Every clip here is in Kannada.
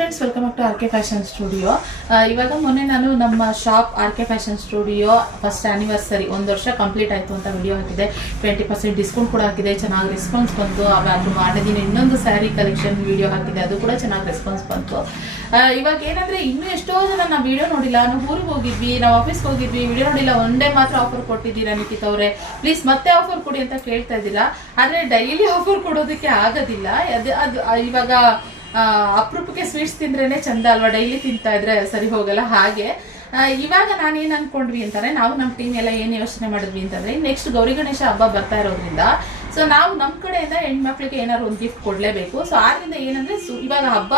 Friends, welcome back to R K fashion studio. ಇವಾಗ ಮೊನ್ನೆ ನಾನು ನಮ್ಮ shop R K fashion studio first anniversary 1 ವರ್ಷ ಕಂಪ್ಲೀಟ್ ಆಯಿತು ಅಂತ ವಿಡಿಯೋ ಹಾಕಿದೆ. 20% ಡಿಸ್ಕೌಂಟ್ ಕೂಡ ಹಾಕಿದೆ. ಚೆನ್ನಾಗಿ ರೆಸ್ಪಾನ್ಸ್ ಬಂತು. ಅದ್ರ ಮಾರನೇ ದಿನ ಇನ್ನೊಂದು ಸ್ಯಾರಿ ಕಲೆಕ್ಷನ್ ವಿಡಿಯೋ ಹಾಕಿದೆ, ಅದು ಕೂಡ ಚೆನ್ನಾಗಿ ರೆಸ್ಪಾನ್ಸ್ ಬಂತು. ಇವಾಗ ಏನಂದ್ರೆ ಇನ್ನೂ ಎಷ್ಟೋ ಜನ ನಾವು ವಿಡಿಯೋ ನೋಡಿಲ್ಲ, ನಾವು ಊರಿಗೆ ಹೋಗಿದ್ವಿ, ನಾವು ಆಫೀಸ್ಗೆ ಹೋಗಿದ್ವಿ, ವಿಡಿಯೋ ನೋಡಿಲ್ಲ, ಒನ್ ಡೇ ಮಾತ್ರ ಆಫರ್ ಕೊಟ್ಟಿದ್ದೀರಾ ನಿಖಿತ್ ಅವರೇ, ಪ್ಲೀಸ್ ಮತ್ತೆ ಆಫರ್ ಕೊಡಿ ಅಂತ ಕೇಳ್ತಾ ಇದ್ದೀರಾ. ಆದರೆ ಡೈಲಿ ಆಫರ್ ಕೊಡೋದಕ್ಕೆ ಆಗೋದಿಲ್ಲ. ಅದು ಇವಾಗ ಅಪರೂಪಕ್ಕೆ ಸ್ವೀಟ್ಸ್ ತಿಂದ್ರೇನೆ ಚಂದ ಅಲ್ವಾ, ಡೈಲಿ ತಿಂತಾ ಇದ್ರೆ ಸರಿ ಹೋಗಲ್ಲ. ಹಾಗೆ ಇವಾಗ ನಾನೇನು ಅನ್ಕೊಂಡ್ವಿ ಅಂತಾರೆ, ನಾವು ನಮ್ಮ ಟೀಮ್ ಎಲ್ಲ ಏನು ಯೋಚನೆ ಮಾಡಿದ್ವಿ ಅಂತಂದ್ರೆ, ನೆಕ್ಸ್ಟ್ ಗೌರಿ ಗಣೇಶ ಹಬ್ಬ ಬರ್ತಾ ಇರೋದ್ರಿಂದ ಸೊ ನಾವು ನಮ್ಮ ಕಡೆಯಿಂದ ಹೆಣ್ಮಕ್ಳಿಗೆ ಏನಾದ್ರು ಒಂದು ಗಿಫ್ಟ್ ಕೊಡಲೇಬೇಕು. ಸೊ ಆದ್ರಿಂದ ಏನಂದ್ರೆ ಇವಾಗ ಹಬ್ಬ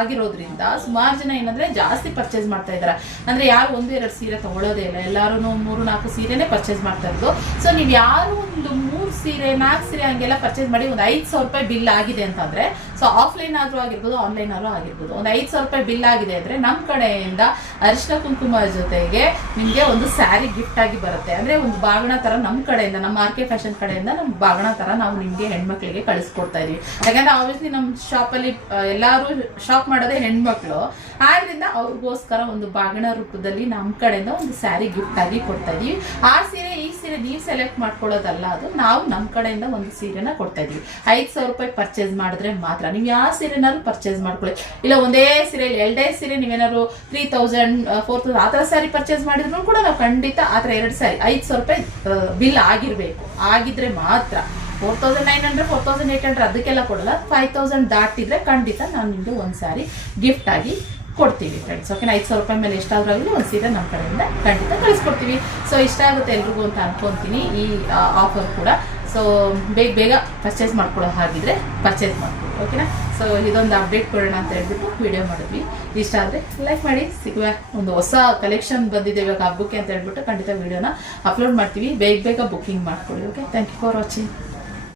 ಆಗಿರೋದ್ರಿಂದ ಸುಮಾರು ಜನ ಏನಂದ್ರೆ ಜಾಸ್ತಿ ಪರ್ಚೇಸ್ ಮಾಡ್ತಾ ಇದ್ದಾರೆ. ಅಂದ್ರೆ ಯಾರು 1-2 ಸೀರೆ ತಗೊಳ್ಳೋದೇ ಇಲ್ಲ, ಎಲ್ಲರೂ 3-4 ಸೀರೆನೇ ಪರ್ಚೇಸ್ ಮಾಡ್ತಾ ಇರೋದು. ಸೊ ನೀವು ಯಾರು ಒಂದು 3 ಸೀರೆ 4 ಸೀರೆ ಹಂಗೆಲ್ಲ ಪರ್ಚೇಸ್ ಮಾಡಿ ಒಂದು 5,000 ರೂಪಾಯಿ ಬಿಲ್ ಆಗಿದೆ ಅಂತಂದ್ರೆ, ಸೊ ಆಫ್ಲೈನ್ ಆದ್ರೂ ಆಗಿರ್ಬೋದು, ಆನ್ಲೈನ್ ಆದ್ರೂ ಆಗಿರ್ಬೋದು, ಒಂದು 5,000 ರೂಪಾಯಿ ಬಿಲ್ ಆಗಿದೆ ಅಂದ್ರೆ ನಮ್ಮ ಕಡೆಯಿಂದ ಅರಿಶಿನ ಕುಂಕುಮ ಜೊತೆಗೆ ನಿಮ್ಗೆ ಒಂದು ಸ್ಯಾರಿ ಗಿಫ್ಟ್ ಆಗಿ ಬರುತ್ತೆ. ಅಂದ್ರೆ ಒಂದು ಬಾಗಣ ತರ ನಮ್ಮ ಕಡೆಯಿಂದ, ನಮ್ಮ ಆರ್ ಕೆ ಫ್ಯಾಷನ್ ಕಡೆಯಿಂದ ನಮ್ಮ ಬಾಗಣ ತರ ನಾವು ನಿಮ್ಗೆ ಹೆಣ್ಮಕ್ಳಿಗೆ ಕಳಿಸ್ಕೊಡ್ತಾ ಇದೀವಿ. ಯಾಕಂದ್ರೆ ಆಬ್ವಿಯಸ್ಲಿ ನಮ್ಮ ಶಾಪಲ್ಲಿ ಎಲ್ಲಾರು ಶಾಪ್ ಮಾಡೋದೇ ಹೆಣ್ಮಕ್ಳು, ಆದ್ರಿಂದ ಅವ್ರಿಗೋಸ್ಕರ ಒಂದು ಬಾಗಣ ರೂಪದಲ್ಲಿ ನಮ್ಮ ಕಡೆಯಿಂದ ಒಂದು ಸ್ಯಾರಿ ಗಿಫ್ಟ್ ಆಗಿ ಕೊಡ್ತಾ ಇದೀವಿ. ಆ ಸೀರೆ ಈ ಸೀರೆ ನೀವು ಸೆಲೆಕ್ಟ್ ಮಾಡ್ಕೊಳ್ಳೋದಲ್ಲ, ಅದು ನಾವು ನಮ್ಮ ಕಡೆಯಿಂದ ಒಂದು ಸೀರೆನ ಕೊಡ್ತಾ ಇದೀವಿ. 5,000 ರೂಪಾಯಿ ಪರ್ಚೇಸ್ ಮಾಡಿದ್ರೆ ಮಾತ್ರ. ನೀವು ಯಾವ ಸೀರೆನಾದ್ರು ಪರ್ಚೇಸ್ ಮಾಡ್ಕೊಳ್ಳಿ, ಇಲ್ಲ ಒಂದೇ ಸೀರೆ 2 ಸೀರೆ ನೀವೇನಾದ್ರು 3,000 4,000 ಆ ಥರ ಸ್ಯಾರಿ ಪರ್ಚೇಸ್ ಮಾಡಿದ್ರು ಕೂಡ ನಾವು ಖಂಡಿತ ಆ ಥರ 2 ಸ್ಯಾರಿ 5,000 ರೂಪಾಯಿ ಬಿಲ್ ಆಗಿರ್ಬೇಕು. ಆಗಿದ್ರೆ ಮಾತ್ರ 4,900 4,800 ಅದಕ್ಕೆಲ್ಲ ಕೊಡಲ್ಲ. 5,000 ದಾಟಿದ್ರೆ ಖಂಡಿತ ನಾವು ನಿಮ್ಗೆ ಒಂದು ಸ್ಯಾರಿ ಗಿಫ್ಟ್ ಆಗಿ ಕೊಡ್ತೀವಿ ಫ್ರೆಂಡ್ಸ್. ಓಕೆ, 5,000 ರೂಪಾಯಿ ಮೇಲೆ ಎಷ್ಟಾದ್ರೂ ಆಗಲಿ ಒಂದು ಸೀರೆ ನಮ್ಮ ಕಡೆಯಿಂದ ಖಂಡಿತ ಕಳಿಸ್ಕೊಡ್ತೀವಿ. ಸೊ ಇಷ್ಟ ಆಗುತ್ತೆ ಎಲ್ರಿಗೂ ಅಂತ ಅನ್ಕೊಂತೀನಿ ಈ ಆಫರ್ ಕೂಡ. ಸೊ ಬೇಗ ಪರ್ಚೇಸ್ ಮಾಡ್ಕೊಳ್ಳೋ ಹಾಗಿದ್ರೆ ಪರ್ಚೇಸ್ ಮಾಡ್ತೀವಿ. ಓಕೆನಾ? ಸೊ ಇದೊಂದು ಅಪ್ಡೇಟ್ ಕೊಡೋಣ ಅಂತ ಹೇಳ್ಬಿಟ್ಟು ವಿಡಿಯೋ ಮಾಡಿದ್ವಿ. ಇಷ್ಟ ಆದರೆ ಲೈಕ್ ಮಾಡಿ. ಸಿಗುವ ಒಂದು ಹೊಸ ಕಲೆಕ್ಷನ್ ಬಂದಿದೆ ಇವಾಗ ಹಬ್ಬಕ್ಕೆ ಅಂತ ಹೇಳ್ಬಿಟ್ಟು ಖಂಡಿತ ವಿಡಿಯೋನ ಅಪ್ಲೋಡ್ ಮಾಡ್ತೀವಿ. ಬೇಗ ಬುಕ್ಕಿಂಗ್ ಮಾಡ್ಕೊಳ್ಳಿ. Okay, thank you for watching.